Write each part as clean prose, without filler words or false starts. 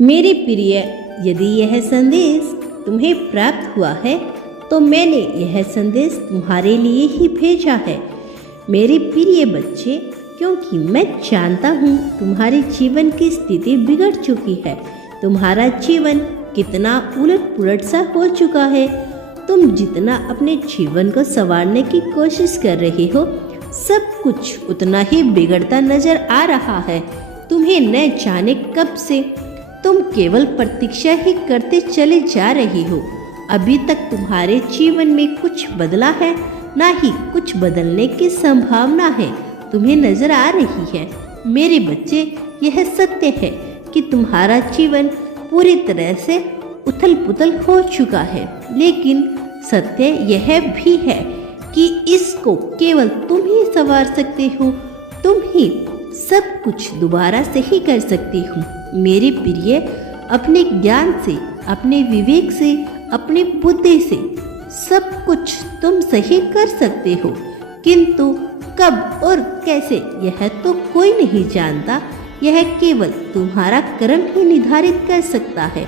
मेरे प्रिय, यदि यह संदेश तुम्हें प्राप्त हुआ है तो मैंने यह संदेश तुम्हारे लिए ही भेजा है। मेरे प्रिय बच्चे, क्योंकि मैं जानता हूँ तुम्हारे जीवन की स्थिति बिगड़ चुकी है, तुम्हारा जीवन कितना उलट पुलट सा हो चुका है। तुम जितना अपने जीवन को संवारने की कोशिश कर रहे हो, सब कुछ उतना ही बिगड़ता नजर आ रहा है। तुम्हें न जाने कब से तुम केवल प्रतीक्षा ही करते चले जा रहे हो। अभी तक तुम्हारे जीवन में कुछ बदला है, ना ही कुछ बदलने की संभावना है तुम्हें नजर आ रही है। मेरे बच्चे, यह सत्य है कि तुम्हारा जीवन पूरी तरह से उथल पुथल हो चुका है, लेकिन सत्य यह भी है कि इसको केवल तुम ही संवार सकते हो। तुम ही सब कुछ दोबारा सही कर सकते हो। मेरे प्रिय, अपने ज्ञान से, अपने विवेक से, अपनी बुद्धि से सब कुछ तुम सही कर सकते हो, किंतु कब और कैसे यह तो कोई नहीं जानता। यह केवल तुम्हारा कर्म ही निर्धारित कर सकता है।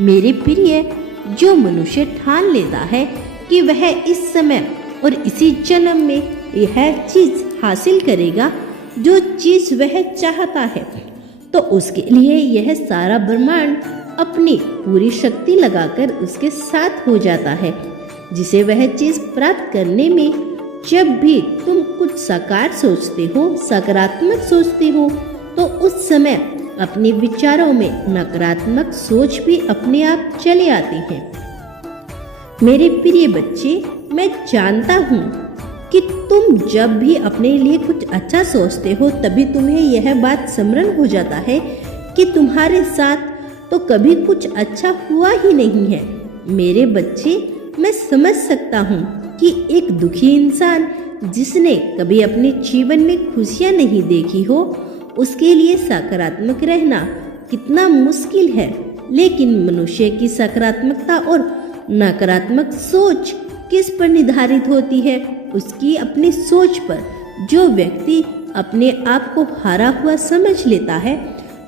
मेरे प्रिय, जो मनुष्य ठान लेता है कि वह इस समय और इसी जन्म में यह चीज हासिल करेगा जो चीज वह चाहता है, तो उसके लिए यह सारा ब्रह्मांड अपनी पूरी शक्ति लगाकर उसके साथ हो जाता है। जिसे वह चीज प्राप्त करने में जब भी तुम कुछ साकार सोचते हो, सकारात्मक सोचते हो, तो उस समय अपने विचारों में नकारात्मक सोच भी अपने आप चले आती है। मेरे प्रिय बच्चे, मैं जानता हूँ कि तुम जब भी अपने लिए कुछ अच्छा सोचते हो, तभी तुम्हें यह बात स्मरण हो जाता है कि तुम्हारे साथ तो कभी कुछ अच्छा हुआ ही नहीं है। मेरे बच्चे, मैं समझ सकता हूँ कि एक दुखी इंसान जिसने कभी अपने जीवन में खुशियाँ नहीं देखी हो, उसके लिए सकारात्मक रहना कितना मुश्किल है। लेकिन मनुष्य की सकारात्मकता और नकारात्मक सोच किस पर निर्धारित होती है? उसकी अपनी सोच पर। जो व्यक्ति अपने आप को हारा हुआ समझ लेता है,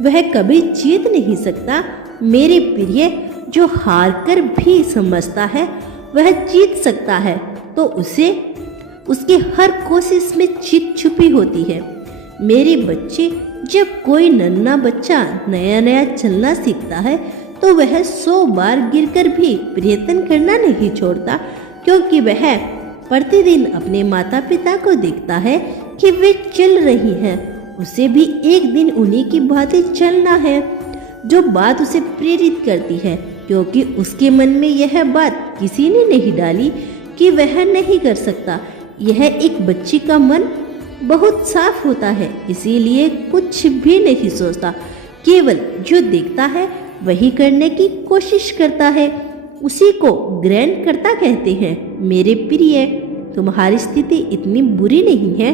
वह कभी जीत नहीं सकता। मेरे प्रिय, जो हार कर भी समझता है वह जीत सकता है, तो उसे उसकी हर कोशिश में जीत छुपी होती है। मेरे बच्चे, जब कोई नन्हा बच्चा नया नया चलना सीखता है, तो वह 100 बार गिरकर भी प्रयत्न करना नहीं छोड़ता, क्योंकि वह प्रतिदिन अपने माता पिता को देखता है कि वे चल रही हैं। उसे भी एक दिन उन्हीं की भांति चलना है। जो बात उसे प्रेरित करती है, क्योंकि उसके मन में यह बात किसी ने नहीं डाली कि वह नहीं कर सकता। यह एक बच्ची का मन बहुत साफ होता है, इसीलिए कुछ भी नहीं सोचता, केवल जो देखता है वही करने की कोशिश करता है। उसी को ग्रहण करता कहते हैं। मेरे प्रिय, तुम्हारी स्थिति इतनी बुरी नहीं है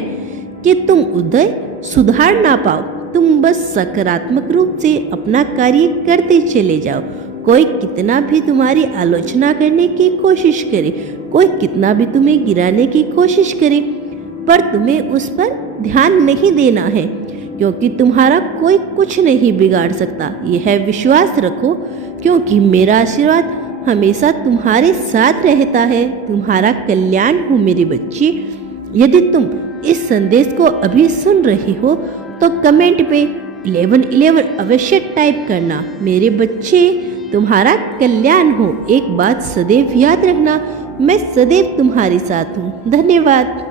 कि तुम उदय सुधार ना पाओ। तुम बस सकारात्मक रूप से अपना कार्य करते चले जाओ। कोई कितना भी तुम्हारी आलोचना करने की कोशिश करे, कोई कितना भी तुम्हें गिराने की कोशिश करे, पर तुम्हें उस पर ध्यान नहीं देना है, क्योंकि तुम्हारा कोई कुछ नहीं बिगाड़ सकता। यह विश्वास रखो, क्योंकि मेरा आशीर्वाद हमेशा तुम्हारे साथ रहता है। तुम्हारा कल्याण हो मेरे बच्चे। यदि तुम इस संदेश को अभी सुन रहे हो, तो कमेंट पे 1111 अवश्य टाइप करना। मेरे बच्चे, तुम्हारा कल्याण हो। एक बात सदैव याद रखना, मैं सदैव तुम्हारे साथ हूँ। धन्यवाद।